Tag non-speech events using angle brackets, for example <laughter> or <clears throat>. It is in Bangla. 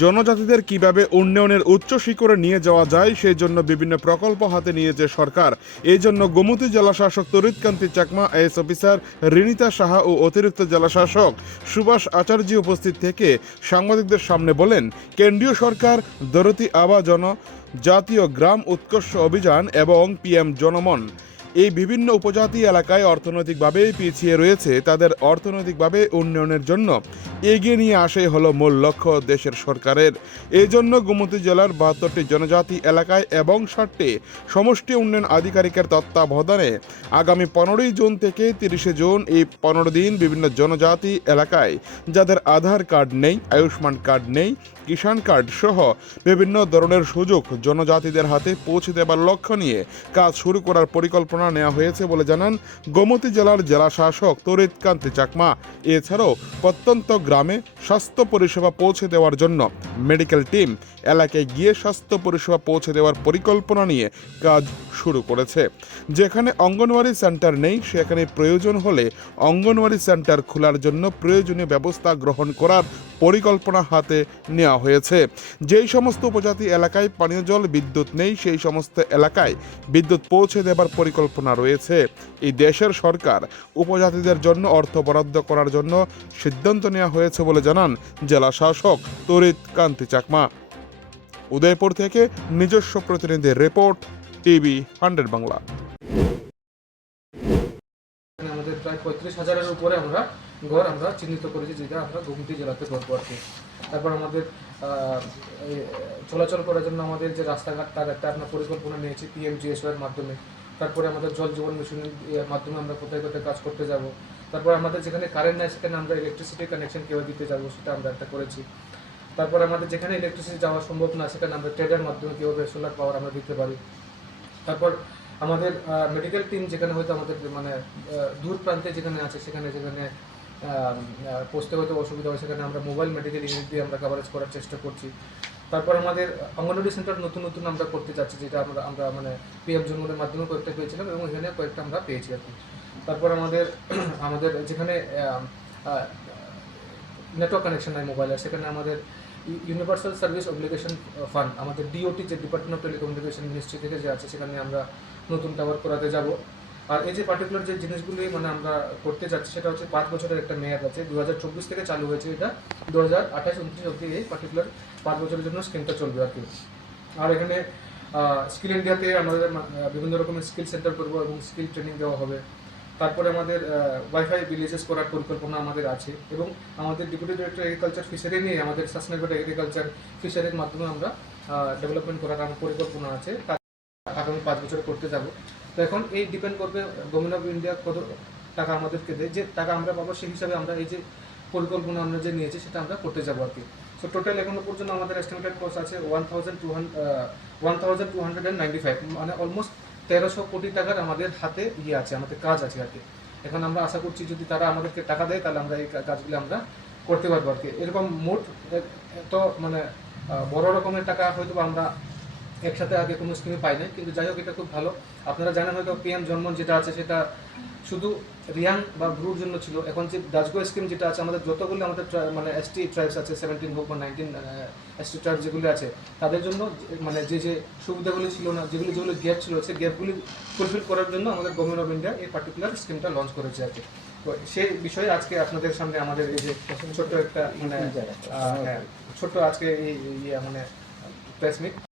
জনজাতিদের কীভাবে উন্নয়নের উচ্চ শিখরে নিয়ে যাওয়া যায়, সেই জন্য বিভিন্ন প্রকল্প হাতে নিয়েছে সরকার। এই জন্য গোমতী জেলাশাসক তরিতকান্তি চাকমা এস অফিসার রিনিতা সাহা ও অতিরিক্ত জেলাশাসক সুভাষ আচার্য উপস্থিত থেকে সাংবাদিকদের সামনে বলেন, কেন্দ্রীয় সরকার দরতি আবাজন জাতীয় গ্রাম উৎকর্ষ অভিযান এবং পিএম জনমন। এই বিভিন্ন উপজাতি এলাকায় অর্থনৈতিকভাবে পিছিয়ে রয়েছে তাদের অর্থনৈতিকভাবে উন্নয়নের জন্য। এগিয়ে নিয়ে আসাই হলো মূল লক্ষ্য দেশের সরকারের। এই জন্য গোমতী জেলার বাহাত্তরটি জনজাতি এলাকায় এবং ষাটটি সমষ্টি উন্নয়ন আধিকারিকের তত্ত্বাবধানে আগামী পনেরোই জুন থেকে তিরিশে জুন এই পনেরো দিন বিভিন্ন জনজাতি এলাকায় যাদের আধার কার্ড নেই, আয়ুষ্মান কার্ড নেই, কিষাণ কার্ড সহ বিভিন্ন ধরনের সুযোগ জনজাতিদের হাতে পৌঁছে দেবার লক্ষ্য নিয়ে কাজ শুরু করার পরিকল্পনা নেওয়া হয়েছে বলে জানান গোমতী জেলার জেলা শাসক তরিত কান্তি চাকমা। এছাড়াও প্রত্যন্ত গ্রামে স্বাস্থ্য পরিষেবা পৌঁছে দেওয়ার জন্য মেডিকেল টিম এলাকায় গিয়ে স্বাস্থ্য পরিষেবা পৌঁছে দেওয়ার পরিকল্পনা নিয়ে কাজ শুরু করেছে। যেখানে অঙ্গনওয়াড়ি সেন্টার নেই, সেখানে প্রয়োজন হলে অঙ্গনওয়াড়ি সেন্টার খোলার জন্য প্রয়োজনীয় ব্যবস্থা গ্রহণ করার পরিকল্পনা হাতে নেওয়া হয়েছে। যেই সমস্ত উপজাতি এলাকায় পানীয় জল, বিদ্যুৎ নেই, সেই সমস্ত এলাকায় বিদ্যুৎ পৌঁছে দেবার পরিকল্পনা রয়েছে। এই দেশের সরকার উপজাতিদের জন্য অর্থ বরাদ্দ করার জন্য সিদ্ধান্ত নেওয়া হয়েছে বলে জানান জেলা শাসক তরিত কান্তি চাকমা। উদয়পুর থেকে নিজস্ব প্রতিনিধির রিপোর্ট, টিভি হান্ড্রেড বাংলা। আমাদের প্রায় পঁয়ত্রিশ হাজারের উপরে আমরা ঘর আমরা চিহ্নিত করেছি যেটা আমরা গোমতী জেলাতে করব কি তারপর আমাদের চলাচল করার জন্য আমাদের যে রাস্তাঘাট, তার একটা আমরা পরিকল্পনা নিয়েছি পিএমজিএসও এর মাধ্যমে। তারপরে আমাদের জল জীবন মিশনের মাধ্যমে আমরা কোথায় কোথায় কাজ করতে যাব। তারপর আমাদের যেখানে কারেন্ট নাই, সেখানে আমরা ইলেকট্রিসিটি কানেকশন কেউ দিতে যাব, সেটা আমরা একটা করেছি। তারপর আমাদের যেখানে ইলেকট্রিসিটি যাওয়া সম্ভব না, সেখানে আমরা ট্রেডের মাধ্যমে কীভাবে সোলার পাওয়ার আমরা দিতে পারি। তারপর আমাদের মেডিকেল টিম যেখানে হয়তো আমাদের মানে দূর প্রান্তে যেখানে আছে, সেখানে যেখানে পৌঁছতে অসুবিধা হয় সেখানে আমরা মোবাইল মেডিকেল ইউনিট দিয়ে আমরা কভারেজ করার চেষ্টা করছি। তারপর আমাদের অঙ্গনওয়াড়ি সেন্টার নতুন নতুন আমরা করতে চাচ্ছি, যেটা আমরা আমরা মানে পিএম জন্মের মাধ্যমে কয়েকটা পেয়েছিলাম এবং এখানে কয়েকটা আমরা পেয়েছি আর কি। তারপর আমাদের <clears throat> আমাদের যেখানে নেটওয়ার্ক কানেকশন নাই মোবাইলের সেখানে আমাদের ইউনিভার্সাল সার্ভিস অব্লিগেশন ফান্ড আমাদের ডিওটি যে ডিপার্টমেন্ট অফ টেলিকমিউনিকেশন মিনিস্ট্রি থেকে যে আছে, সেখানে আমরা নতুন টাওয়ার করাতে যাব। আর এই যে পার্টিকুলার যে জিনিসগুলি মানে আমরা করতে যাচ্ছি, সেটা হচ্ছে পাঁচ বছরের একটা মেয়াদ আছে। দু হাজার চব্বিশ থেকে চালু হয়েছে এটা। দু হাজার আঠাশ, উনত্রিশ অব্দি এই পার্টিকুলার পাঁচ বছরের জন্য স্কিমটা চলবে আর কি। আর এখানে স্কিল ইন্ডিয়াতে আমাদের বিভিন্ন রকমের স্কিল সেন্টার করব এবং স্কিল ট্রেনিং দেওয়া হবে। তারপরে আমাদের ওয়াইফাই ভিলেজেস করার পরিকল্পনা আমাদের আছে এবং আমাদের ডেপুটি ডিরেক্টর এগ্রিকালচার ফিশারি নিয়ে আমাদের সাসনেবল এগ্রিকালচার ফিশারির মাধ্যমে আমরা ডেভেলপমেন্ট করার আমার পরিকল্পনা আছে। আগামী পাঁচ বছর করতে যাব। তো এখন এই ডিপেন্ড করবে গভর্নমেন্ট অফ ইন্ডিয়া কত টাকা আমাদেরকে দেয়, যে টাকা আমরা পাবো সেই হিসাবে আমরা এই যে পরিকল্পনা আমরা যে নিয়েছি সেটা আমরা করতে যাব আর কি। সো টোটাল এখনও পর্যন্ত আমাদের এস্টিমেটেড কস্ট আছে one thousand two one thousand two hundred and ninety five মানে অলমোস্ট তেরোশো কোটি টাকার আমাদের হাতে ইয়ে আছে, আমাদের কাজ আছে আর কি। এখন আমরা আশা করছি যদি তারা আমাদেরকে টাকা দেয়, তাহলে আমরা এই কাজগুলো আমরা করতে পারব আর কি। এরকম মোট এত মানে বড় রকমের টাকা হয়তো আমরা একসাথে আগে কোনো স্কিমে পাই নাই কিন্তু যাই হোক এটা খুব ভালো। আপনারা জানেন হয়তো পিএম জন্মন যেটা আছে সেটা শুধু রিয়াং বা ব্রুর জন্য ছিল। এখন যে দাসগো স্কিম যেটা আছে আমাদের যতগুলো আমাদের মানে এসটি ট্রাইবস আছে সেভেন্টিন হোক বা নাইনটিন এসটি ট্রাইব যেগুলো আছে তাদের জন্য মানে যে যে সুবিধাগুলি ছিল না যেগুলো যেগুলো গ্যাপ ছিল সেই গ্যাপগুলি ফুলফিল করার জন্য আমাদের গভর্নমেন্ট অফ ইন্ডিয়া এই পার্টিকুলার স্কিমটা লঞ্চ করেছে আর কি। তো সেই বিষয়ে আজকে আপনাদের সামনে আমাদের এই যে ছোট্ট একটা মানে হ্যাঁ, ছোট্ট আজকে এই ইয়ে মানে প্রেস মিট